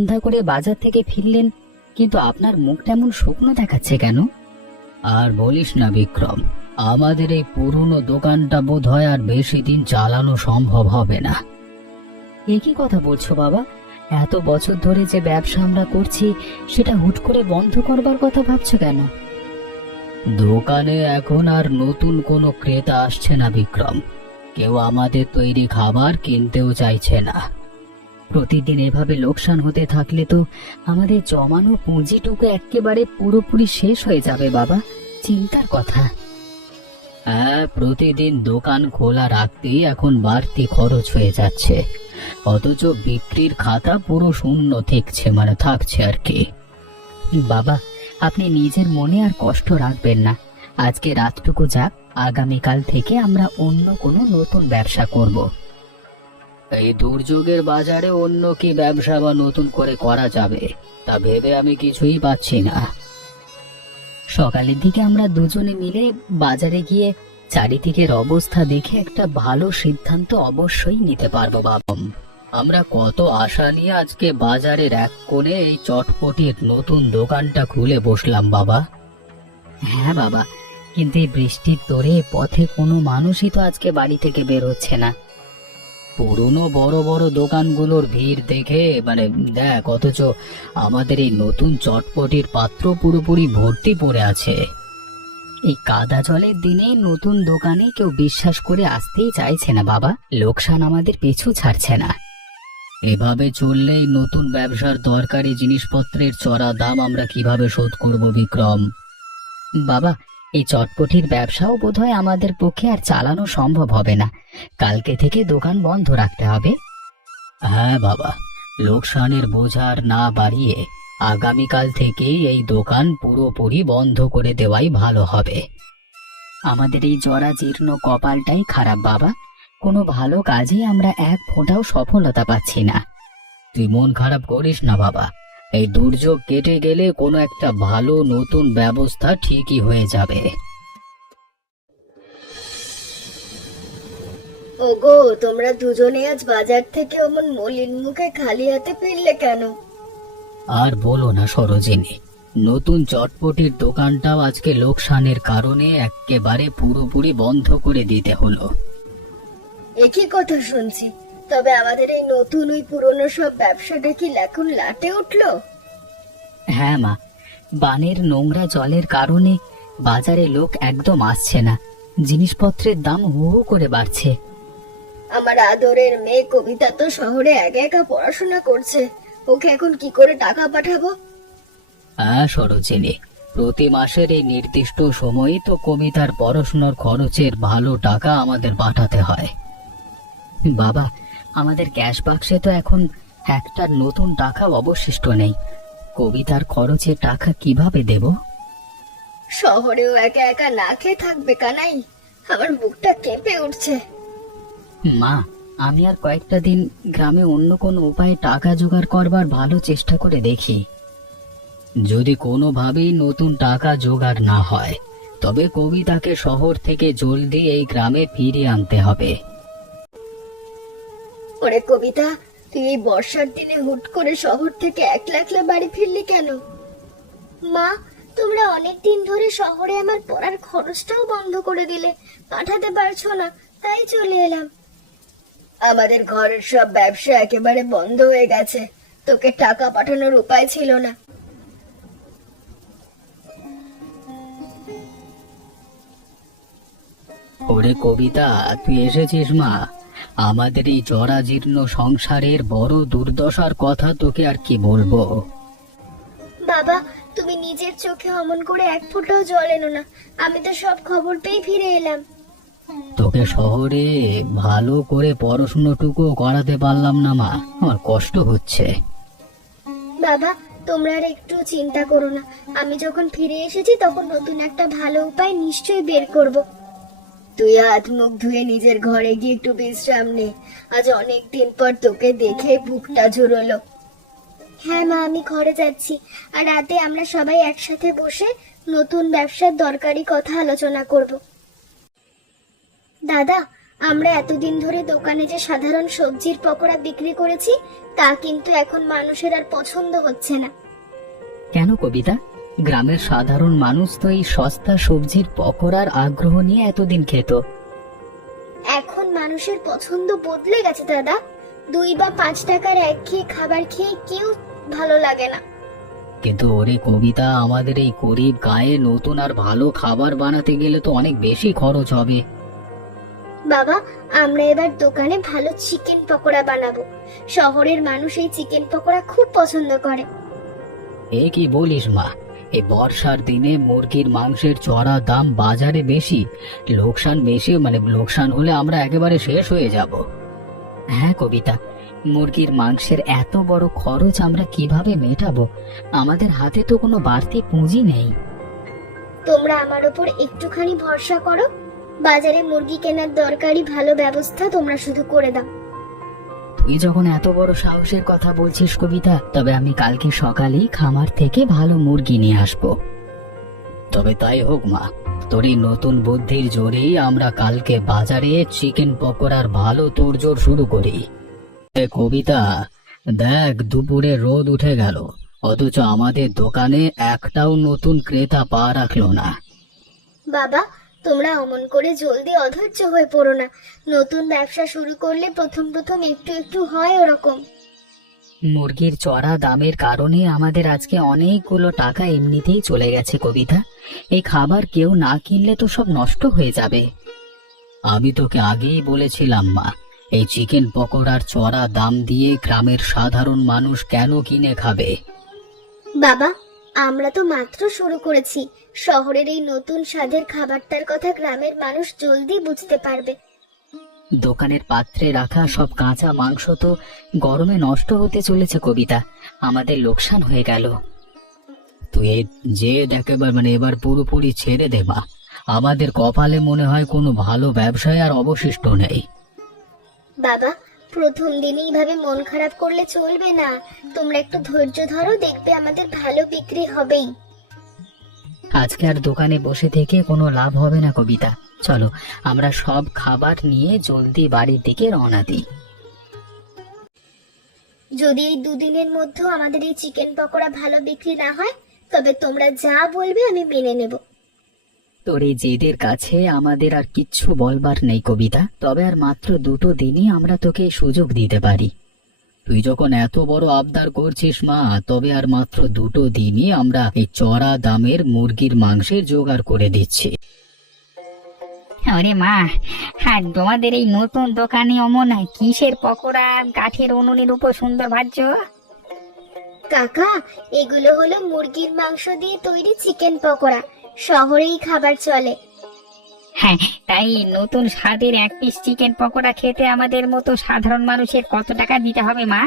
সন্ধ্যা করে বাজার থেকে ফিরলেন, কিন্তু আপনার মুখটা এমন শুকনো দেখাচ্ছে কেন? আর বলিস না বিক্রম, আমাদের এই পুরনো দোকানটা বোধ হয় আর বেশি দিন চালানো সম্ভব হবে না। এ কি কথা বলছো বাবা? এত বছর ধরে যে ব্যবসা আমরা করছি, সেটা হুট করে বন্ধ করবার কথা ভাবছো কেন? দোকানে এখন আর নতুন কোনো ক্রেতা আসছে না বিক্রম। কেউ আমাদের তৈরি খাবার কিনতেও চাইছে না। প্রতিদিন এভাবে লোকসান হতে থাকলে তো আমাদের জমানো পুঁজিটুকু একেবারে পুরোপুরি শেষ হয়ে যাবে বাবা। চিন্তার কথা। হ্যাঁ, প্রতিদিন দোকান খোলা রাখতেই এখন বাড়তি খরচ হয়ে যাচ্ছে, অথচ বিক্রির খাতা পুরো শূন্য থাকছে আর কি। বাবা, আপনি নিজের মনে আর কষ্ট রাখবেন না। আজকে রাতটুকু যাক, আগামীকাল থেকে আমরা অন্য কোনো নতুন ব্যবসা করব। এই দুর্যোগের বাজারে অন্য কি ব্যবসা বা নতুন করে করা যাবে, তা ভেবে আমি কিছুই পাচ্ছি না। সকালের দিকে আমরা দুজনে মিলে বাজারে গিয়ে চারিদিকের অবস্থা দেখে একটা ভালো সিদ্ধান্ত অবশ্যই নিতে পারবো বাবা। আমরা কত আশা নিয়ে আজকে বাজারের এক কোণে এই চটপটির নতুন দোকানটা খুলে বসলাম বাবা। হ্যাঁ বাবা, কিন্তু এই বৃষ্টির তোড়ে পথে কোনো মানুষই তো আজকে বাড়ি থেকে বের হচ্ছে না। পুরনো বড় বড় দোকানগুলোর ভিড় দেখে দেখ, অথচ আমাদের এই নতুন চটপটির পাত্র পুরোপুরি ভর্তি পড়ে আছে। এই কাদা জলের দিনে নতুন দোকানে কেউ বিশ্বাস করে আসতেই চাইছে না বাবা। লোকসান আমাদের পিছু ছাড়ছে না। এভাবে চললেই নতুন ব্যবসার দরকারি জিনিসপত্রের চড়া দাম আমরা কিভাবে শোধ করব বিক্রম? বাবা, এই চটপটির ব্যবসাও বোধহয় আমাদের পক্ষে আর চালানো সম্ভব হবে না। কালকে থেকে দোকান বন্ধ রাখতে হবে। হ্যাঁ বাবা, লোকসানের বোঝা আর না বাড়িয়ে আগামীকাল থেকেই এই দোকান পুরোপুরি বন্ধ করে দেওয়াই ভালো হবে। আমাদের এই জরা জীর্ণ কপালটাই খারাপ বাবা। কোনো ভালো কাজে আমরা এক ফোঁটাও সফলতা পাচ্ছি না। তুই মন খারাপ করিস না বাবা, এই দুর্যোগ কেটে গেলে কোনো একটা ভালো নতুন ব্যবস্থা ঠিকই হয়ে যাবে। ওগো, তোমরা দুজনে আজ বাজার থেকে অমন মলিন মুখে খালি হাতে ফিরলে কেন? আর বলো না সরোজিনী, নতুন চটপটির দোকানটাও আজকে লোকসানের কারণে একেবারে পুরোপুরি বন্ধ করে দিতে হলো। একই কথা শুনছি। তবে আমাদের এই নতুন ওই পুরনো সব ব্যবসাটা কি এখন লাটে উঠলো? হ্যাঁ মা, বানের নোংরা জলের কারণে বাজারে লোক একদম আসছে না। জিনিসপত্রের দাম হু হু করে বাড়ছে। আমার আদরের মেয়ে কবিতা তো শহরে একা একা পড়াশোনা করছে। ওকে এখন কি করে টাকা পাঠাবো? হ্যাঁ সরোজিনী, প্রতি মাসের এই নির্দিষ্ট সময়ে তো কবিতার পড়াশোনার খরচের ভালো টাকা আমাদের পাঠাতে হয়। বাবা, আমাদের ক্যাশ বাক্সে তো এখন একটা নতুন টাকা অবশিষ্ট নেই। কবিতার খরচের টাকা কিভাবে দেব? শহরেও একা একা না খেয়ে থাকবে কানাই। আমার বুকটা কেঁপে উঠছে। মা, আমি আর কয়েকটা দিন গ্রামে অন্য কোনো উপায়ে টাকা জোগাড় করবার ভালো চেষ্টা করে দেখি। যদি কোনোভাবেই নতুন টাকা জোগাড় না হয়, তবে কবিতাকে শহর থেকে জলদি এই গ্রামে ফিরিয়ে আনতে হবে। ওরে কবিতা, তুই এই বর্ষার দিনে হুট করে শহর থেকে একলা একলা বাড়ি ফিরলি কেন? মা, তোমরা অনেক দিন ধরে শহরে আমার পড়ার খরচটাও বন্ধ করে দিলে, পাঠাতে পারছো না, তাই চলে এলাম। আমাদের ঘরের সব ব্যবসা একেবারে বন্ধ হয়ে গেছে, তোকে টাকা পাঠানোর উপায় ছিল না। ওরে কবিতা, তুই এসেছিস মা। আমাদের এই জরাজীর্ণ সংসারের বড় দুর্দশার কথা তোকে আর কি বলবো। বাবা, তুমি নিজের চোখে অমন করে এক ফোঁটাও জল এনো না। আমি তো সব খবর পেয়ে ফিরে এলাম। তোকে শহরে ভালো করে পড়াশুনোটুকু করাতে পারলাম না মা, আমার কষ্ট হচ্ছে। বাবা, তোমরা আর একটু চিন্তা করো না। আমি যখন ফিরে এসেছি তখন নতুন একটা ভালো উপায় নিশ্চয়ই বের করব। তুই হাত মুখ ধুয়ে নিজের ঘরে গিয়ে একটু বিশ্রাম নে। আজ অনেক দিন পর তোকে দেখে বুকটা জুড়লো। হ্যাঁ মা, আমি ঘরে যাচ্ছি। আর রাতে আমরা সবাই একসাথে বসে নতুন ব্যবসার দরকারি কথা আলোচনা করব। দাদা, আমরা এতদিন ধরে দোকানে যে সাধারণ সবজির পকোড়া বিক্রি করেছি তা কিন্তু এখন মানুষের আর পছন্দ হচ্ছে না। কেন কবিতা? গ্রামের সাধারণ মানুষ তো এই সস্তা সবজির পকোড়ার আগ্রহ নিয়ে এতদিন খেত। এখন মানুষের পছন্দ বদলে গেছে দাদা। 2 বা 5 টাকার একঘেয়ে খাবার খেয়ে কেউ ভালো লাগে না। কিন্তু ওরে কবিতা, আমাদের এই গরিব গায়ে নতুন আর ভালো খাবার বানাতে গেলে তো অনেক বেশি খরচ হবে। বাবা, আমরা এবার দোকানে ভালো চিকেন পকোড়া বানাবো। শহরের মানুষ এই চিকেন পকোড়া খুব পছন্দ করে। এ কি বলিস মা? এই বর্ষার দিনে মুরগির মাংসের চড়া দাম বাজারে বেশি, লোকসান হলে আমরা একেবারে শেষ হয়ে যাব। হ্যাঁ কবিতা, মুরগির মাংসের এত বড় খরচ আমরা কিভাবে মেটাবো? আমাদের হাতে তো কোনো বাড়তি পুঁজি নেই। তোমরা আমার উপর একটুখানি ভরসা করো। বাজারে মুরগি কেনার দরকারি ভালো ব্যবস্থা তোমরা শুধু করে দাও। তুই যখন এত বড় সাহসের কথা বলছিস কবিতা, তবে আমি কালকে সকালেই খামার থেকে ভালো মুরগি নিয়ে আসবো। তবে তাই হোক মা, তোর এই নতুন বুদ্ধির জোরেই আমরা কালকে বাজারে চিকেন পকোড়ার ভালো তোড়জোড় শুরু করি। এ কবিতা, দেখ দুপুরে রোদ উঠে গেল, অথচ আমাদের দোকানে একটাও নতুন ক্রেতা পা রাখলো না। বাবা, তোমরা অমন করে জলদি অধৈর্য হয়ে পড়ো না। নতুন ব্যবসা শুরু করলে প্রথম প্রথম একটু একটু হয় ওরকম। মুরগির চড়া দামের কারণে আমাদের আজকে অনেকগুলো টাকা এমনিতেই চলে গেছে কবিতা। এই খাবার কেউ না কিনলে তো সব নষ্ট হয়ে যাবে। আমি তোকে আগেই বলেছিলাম মা, এই চিকেন পকোড়ার চড়া দাম দিয়ে গ্রামের সাধারণ মানুষ কেন কিনে খাবে? বাবা, আমরা তো মাত্র শুরু করেছি। শহরের এই নতুন স্বাদের খাবারটার কথা গ্রামের মানুষ জলদি বুঝতে পারবে। দোকানের পাত্রে রাখা সব কাঁচা মাংস তো গরমে নষ্ট হতে চলেছে কবিতা, আমাদের লোকসান হয়ে গেল। তুই যে দেখ এবার পুরোপুরি ছেড়ে দে মা, আমাদের কপালে মনে হয় কোনো ভালো ব্যবসায় আর অবশিষ্ট নেই। বাবা, প্রথম দিনই এইভাবে মন খারাপ করলে চলবে না। তোমরা একটু ধৈর্য ধরো, দেখবে আমাদের ভালো বিক্রি হবেই। আজকে আর দোকানে বসে থেকে কোনো লাভ হবে না কবিতা, চলো আমরা সব খাবার নিয়ে জলদি বাড়ির দিকে রওনা দিই। যদি এই 2 দিনের মধ্যে আমাদের এই চিকেন পকোড়া ভালো বিক্রি না হয়, তবে তোমরা যা বলবে আমি মেনে নেব। তোর এই জেদের কাছে আমাদের আর কিচ্ছু বলবার নেই কবিতা, তবে আর মাত্র 2টো দিনই আমরা তোকে সুযোগ দিতে পারি। তুই যখন এত বড় আবদার করছিস মা, তবে আর মাত্র 2টো দিনই আমরা এই চড়া দামের মুরগির মাংসের জোগাড় করে দিচ্ছি। আরে মা, আর তোমাদের এই নতুন দোকানে অমন কিসের পকোড়া কাঠের উনুনের উপর সুন্দর ভাজছো? কাকা, এগুলো হলো মুরগির মাংস দিয়ে তৈরি চিকেন পকোড়া। শহরেই খাবার চলে। হ্যাঁ, তাই নতুন স্বাদের 1 পিস চিকেন পকোড়া খেতে আমাদের মতো সাধারণ মানুষের কত টাকা দিতে হবে মা?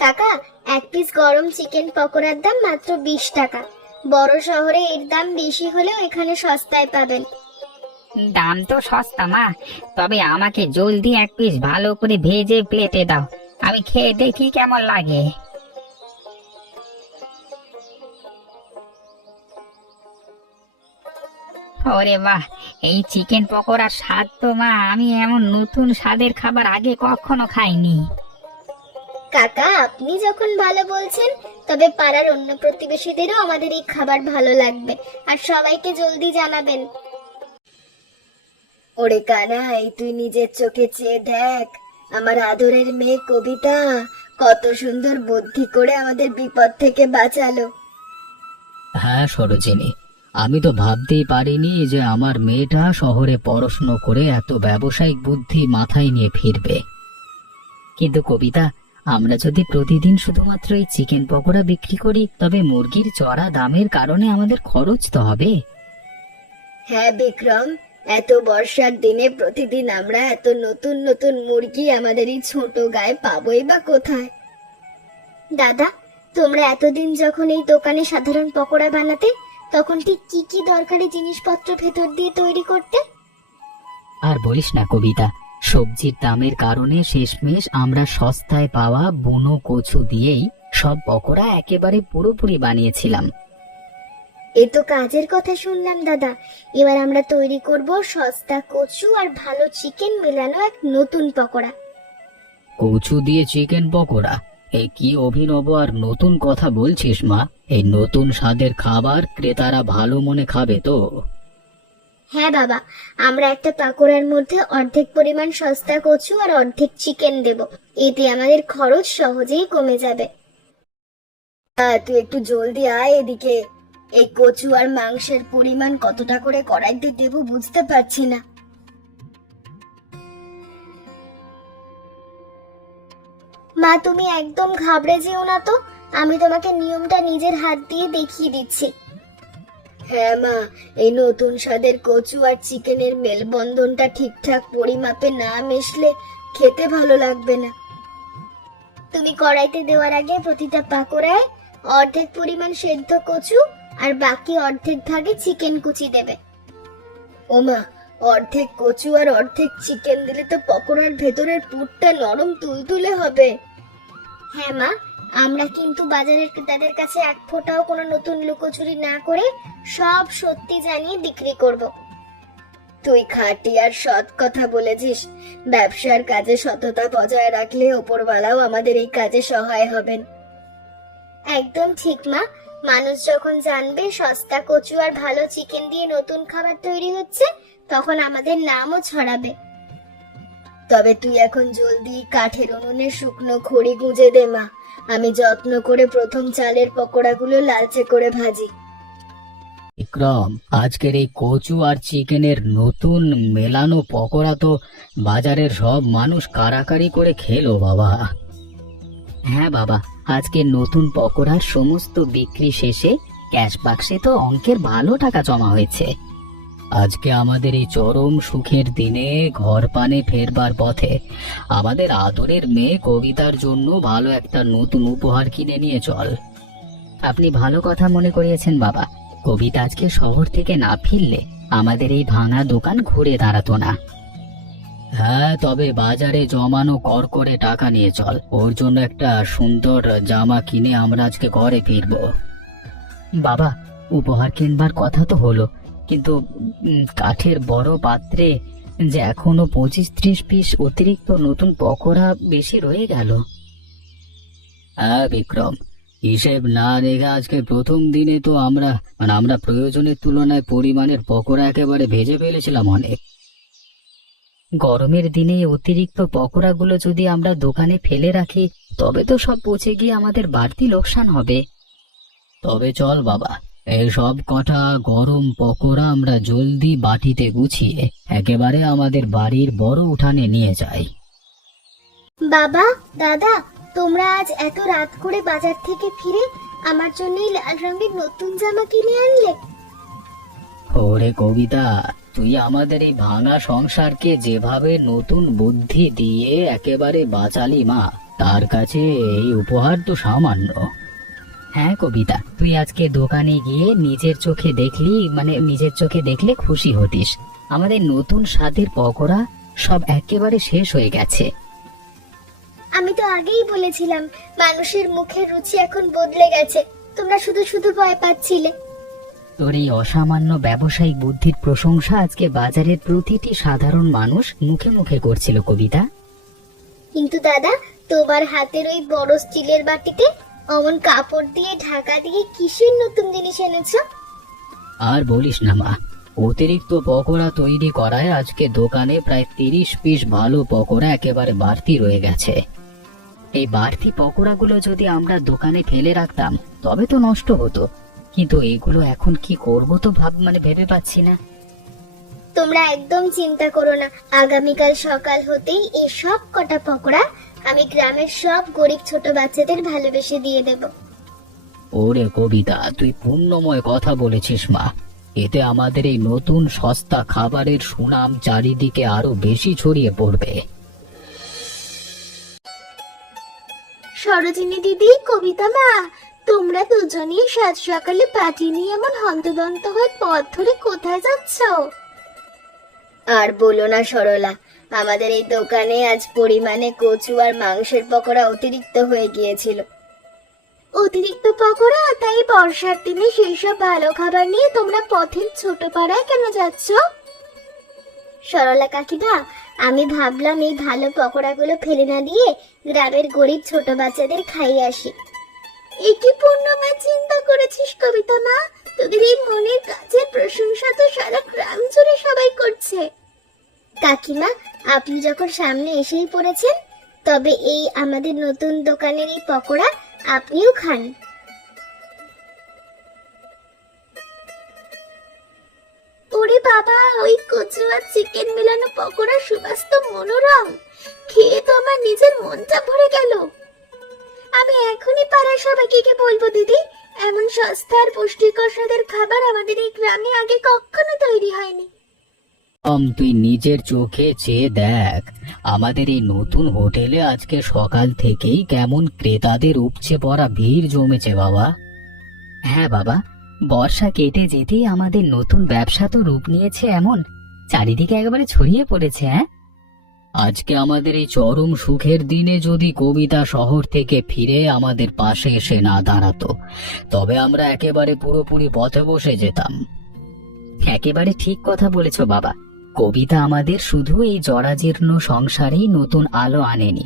কাকা, 1 পিস গরম চিকেন পকোড়ার দাম মাত্র 20 টাকা। বড় শহরে এর দাম বেশি হলেও এখানে সস্তায় পাবেন। দাম তো সস্তা মা, তবে আমাকে জলদি 1 পিস ভালো করে ভেজে প্লেটে দাও, আমি খেয়ে দেখি কেমন লাগে। ওরে বাহ, এই চিকেন পকোড়ার স্বাদ তো মা আমি এমন নতুন স্বাদের খাবার আগে কখনো খাইনি। কাকা, আপনি যখন ভালো বলছেন, তবে পাড়ার অন্য প্রতিবেশীদেরও আমাদের এই খাবার ভালো লাগবে, আর সবাইকে জলদি জানাবেন। ওরে কানাই, তুই নিজের চোখে চেয়ে দেখ, আমার আদরের মেয়ে কবিতা কত সুন্দর বুদ্ধি করে আমাদের বিপদ থেকে বাঁচালো। হ্যাঁ সরোজিনী, আমি তো ভাবতেই পারিনি যে আমার মেয়েটা শহরে পড়াশুনো করে এত ব্যবসায়িক বুদ্ধি মাথায় নিয়ে ফিরবে। কিন্তু কবিতা, আমরা যদি প্রতিদিন শুধুমাত্র এই চিকেন পকোড়া বিক্রি করি, তবে মুরগির চড়া দামের কারণে আমাদের খরচ তো হবে। হ্যাঁ বিক্রম, এত বর্ষার দিনে প্রতিদিন আমরা এত নতুন নতুন মুরগি আমাদের এই ছোট গায়ে পাবোই বা কোথায়? দাদা, তোমরা এতদিন যখন এই দোকানে সাধারণ পকোড়া বানাতে, তখন ঠিক কি কি দরকারি জিনিসপত্র ভেতর দিয়ে তৈরি করতে? আর বলিস না কবিতা, সবজির দামের কারণে শেষমেশ আমরা সস্তায় পাওয়া বুনো কচু দিয়েই সব পকোড়া একেবারে পুরোপুরি বানিয়েছিলাম। এ তো কাজের কথা শুনলাম দাদা। এবার আমরা তৈরি করব সস্তা কচু আর ভালো চিকেন মেলানো এক নতুন পকোড়া। কচু দিয়ে চিকেন পকোড়া? এই কি অভিনব আর নতুন কথা বলছিস মা! এই নতুন স্বাদের খাবার ক্রেতারা ভালো মনে খাবে তো? হ্যাঁ বাবা, আমরা একটা পাকোড়ার মধ্যে অর্ধেক পরিমাণ সস্তা কচু আর অর্ধেক চিকেন দেব। এতে আমাদের খরচ সহজেই কমে যাবে। তুই একটু জলদি আয় এদিকে। এই কচু আর মাংসের পরিমাণ কতটা করে কড়াইতে দেব বুঝতে পারছি না। মা, তুমি একদম ঘাবড়ে যেও না তো। আমি তোমাকে নিয়মটা নিজের হাত দিয়ে দেখিয়ে দিচ্ছি। হ্যাঁ মা, এই নতুন স্বাদের কচু আর চিকেনের মেলবন্ধনটা ঠিকঠাক পরিমাপে না মিশলে খেতে ভালো লাগবে না। তুমি কড়াইতে দেওয়ার আগে প্রতিটা পাকোড়ায় অর্ধেক পরিমাণ সেদ্ধ কচু আর বাকি অর্ধেক ভাগে চিকেন কুচি দেবে। ওমা, অর্ধেক কচু আর অর্ধেক চিকেন দিলে তো পকোড়ার ভেতরের পুরটা নরম তুলতুলে হবে। হ্যাঁ মা, আমরা কিন্তু বাজারের ক্রেতাদের কাছে এক ফোঁটাও কোনো নতুন লুকোচুরি না করে সব সত্যি জানিয়ে বিক্রি করব। তুই খাঁটি আর সৎ কথা বলেছিস। ব্যবসার কাজে সততা বজায় রাখলে ওপরওয়ালাও আমাদের এই কাজে সহায় হবেন। একদম ঠিক মা। মানুষ যখন জানবে সস্তা কচু আর ভালো চিকেন দিয়ে নতুন খাবার তৈরি হচ্ছে, তখন আমাদের নামও ছড়াবে। তবে তুই এখন জলদি কাঠের উনুনে শুকনো খড়ি গুঁজে দে মা। আমি যত্ন করে প্রথম চালের পকোড়াগুলো লালচে করে ভাজি। বিক্রম, আজকের এই কচু আর চিকেনের নতুন মেলানো পকোড়া তো বাজারের সব মানুষ কারাকারি করে খেলো বাবা। হ্যাঁ বাবা, আজকে নতুন পকোড়ার সমস্ত বিক্রি শেষে ক্যাশ বাক্সে তো অঙ্কের ভালো টাকা জমা হয়েছে। আজকে আমাদের এই চরম সুখের দিনে ঘর পানে ফেরবার পথে আমাদের আদরের মেয়ে কবিতার জন্য ভালো একটা নতুন উপহার কিনে নিয়ে চল। আপনি ভালো কথা মনে করিয়েছেন বাবা। কবিতা আজকে শহর থেকে না ফিরলে আমাদের এই ভাঙা দোকান ঘুরে দাঁড়াতো না। হ্যাঁ, তবে বাজারে জমানো কর করে টাকা নিয়ে চল। ওর জন্য একটা সুন্দর জামা কিনে আমরা আজকে ঘরে ফিরবো। বাবা, উপহার কিনবার কথা তো হলো, কিন্তু কাঠের বড় পাত্রে যে এখনো 25-30 পিস অতিরিক্ত নতুন পকোড়া বেশি রয়ে গেল। হ্যাঁ বিক্রম, হিসেব না দেখে আজকে প্রথম দিনে তো আমরা প্রয়োজনের তুলনায় পরিমাণের পকোড়া একেবারে ভেজে ফেলেছিলাম অনেক। গরমের দিনে অতিরিক্ত পকোড়াগুলো যদি আমরা দোকানে ফেলে রাখি, তবে তো সব পচে গিয়ে আমাদের বাড়তি লোকসান হবে। তবে চল বাবা, এই সব কটা গরম পকোড়া আমরা জলদি বাটিতে গুছিয়ে একেবারে আমাদের বাড়ির বড় উঠানে নিয়ে যাই। বাবা, দাদা, তোমরা আজ এত রাত করে বাজার থেকে ফিরে আমার জন্য লাল রঙের নতুন জামা কিনে আনলে। ওরে কবিতা, তুই আমাদের এই ভাঙা সংসারকে যেভাবে নতুন বুদ্ধি দিয়ে একেবারে বাঁচালি মা, তার কাছে এই উপহার তো সামান্য। হ্যাঁ কবিতা, তুই আজকে দোকানে গিয়ে নিজের চোখে দেখলে খুশি হতিস। আমাদের নতুন স্বাদের পকোড়া সব একেবারে শেষ হয়ে গেছে। আমি তো আগেই বলেছিলাম মানুষের মুখের রুচি এখন বদলে গেছে। তোমরা শুধু শুধু ভয় পাচ্ছিলে। তোর এই অসামান্য ব্যবসায়িক বুদ্ধির প্রশংসা আজকে বাজারের প্রতিটি সাধারণ মানুষ মুখে মুখে করছিল কবিতা। কিন্তু দাদা, তোমার হাতের ওই বড় স্টিলের বাটিতে অমন কাপড় দিয়ে ঢাকা দিয়ে কিসের নতুন জিনিস এনেছো? আর বলিস না মা, অতিরিক্ত পকোড়া তৈরি করায় আজকে দোকানে প্রায় 30 পিস ভালো পকোড়া একেবারে বাড়তি রয়ে গেছে। এই বাড়তি পকোড়াগুলো যদি আমরা দোকানে ফেলে রাখতাম তবে তো নষ্ট হতো, কিন্তু এগুলো এখন কি করবো তো ভেবে পাচ্ছি না। তোমরা একদম চিন্তা করো না। আগামীকাল সকাল হতেই এই সব কটা পকোড়া আমি গ্রামের সব গরিব ছোট বাচ্চাদের ভালোবেসে দিয়ে দেব। ওরে কবিতা, তুই পুণ্যময় কথা বলেছিস মা। এতে আমাদের এই নতুন সস্তা খাবারের সুনাম চারিদিকে আরো বেশি ছড়িয়ে পড়বে। সরোজিনী দিদি, কবিতা মা, তোমরা দুজনেই সাত সকালে পাটি নিয়ে এমন হন্তদন্ত হয়ে পথ ধরে কোথায় যাচ্ছ? আর বলো না সরলা, আমাদের এই দোকানে আজ পরিমাণে কচু আর মাংসের পকোড়া অতিরিক্ত হয়ে গিয়েছিল। অতিরিক্ত পকোড়া, তাই বর্ষার দিনে সেই সব ভালো খাবার নিয়ে তোমরা পথের ছোট পাড়ায় কেন যাচ্ছ? সরলা কাকিমা, আমি ভাবলাম এই ভালো পকোড়াগুলো ফেলে না দিয়ে গ্রামের গরিব ছোট বাচ্চাদের খাইয়ে আসি। এ কি পূর্ণময় চিন্তা করেছিস কবিতা মা, তোদের এই মনের কাজের প্রশংসা তো সারা গ্রাম জুড়ে সবাই করছে। কাকিমা, আপনি যখন সামনে এসেই পড়েছেন, তবে এই আমাদের নতুন দোকানের এই পকোড়া আপনিও খান। ওরে বাবা, ওই কচু আর চিকেন মেলানো পকোড়া সুবাস তো মনোরম, খেয়ে তো আমার নিজের মনটা ভরে গেল। আমি এখনই পাড়ার সবাইকে গিয়ে বলবো দিদি, এমন সস্তা আর পুষ্টিকর স্বাদের খাবার আমাদের এই গ্রামে আগে কখনো তৈরি হয়নি। তুই নিজের চোখে চেয়ে দেখ, আমাদের এই নতুন হোটেলে আজকে সকাল থেকেই কেমন ক্রেতাদের উপচে পড়া ভিড় জমেছে বাবা। হ্যাঁ বাবা, বর্ষা কেটে যেতেই আমাদের নতুন ব্যবসা তো রূপ নিয়েছে, এমন চারিদিকে একেবারে ছড়িয়ে পড়েছে। হ্যাঁ, আজকে আমাদের এই চরম সুখের দিনে যদি কবিতা শহর থেকে ফিরে আমাদের পাশে এসে না দাঁড়াতো, তবে আমরা একেবারে পুরোপুরি পথে বসে যেতাম। একেবারে ঠিক কথা বলেছো বাবা, কবিতা আমাদের শুধু এই জরাজীর্ণ সংসারেই নতুন আলো আনেনি,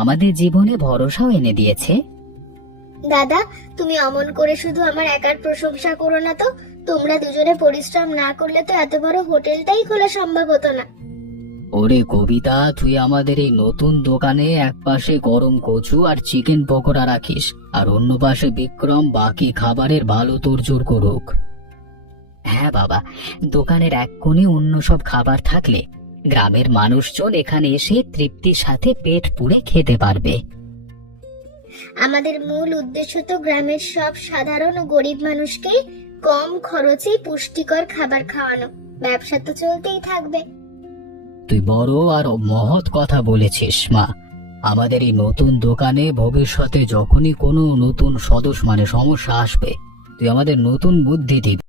আমাদের জীবনে ভরসাও এনে দিয়েছে। দাদা, তুমি অমন করে শুধু আমার একার প্রশংসা করো না তো। তোমরা দুজনে পরিশ্রম না করলে তো এত বড় হোটেলটাই খোলা সম্ভব হতো না। ওরে কবিতা, তুই আমাদের এই নতুন দোকানে এক পাশে গরম কচু আর চিকেন পকোড়া রাখিস, আর অন্য পাশে বিক্রম বাকি খাবারের ভালো তোড়জোড় করুক। হ্যাঁ বাবা, দোকানের এক কোণে অন্য সব খাবার থাকলে গ্রামের মানুষজন এখানে এসে তৃপ্তির সাথে পেট পুড়ে খেতে পারবে। আমাদের মূল উদ্দেশ্য তো গ্রামের সব সাধারণ ও গরিব মানুষকে কম খরচে পুষ্টিকর খাবার খাওয়ানো। ব্যবসা তো চলতেই থাকবে। তুই বড় আর মহৎ কথা বলেছিস মা। আমাদের এই নতুন দোকানে ভবিষ্যতে যখনই কোনো নতুন সমস্যা আসবে, তুই আমাদের নতুন বুদ্ধি দিবি।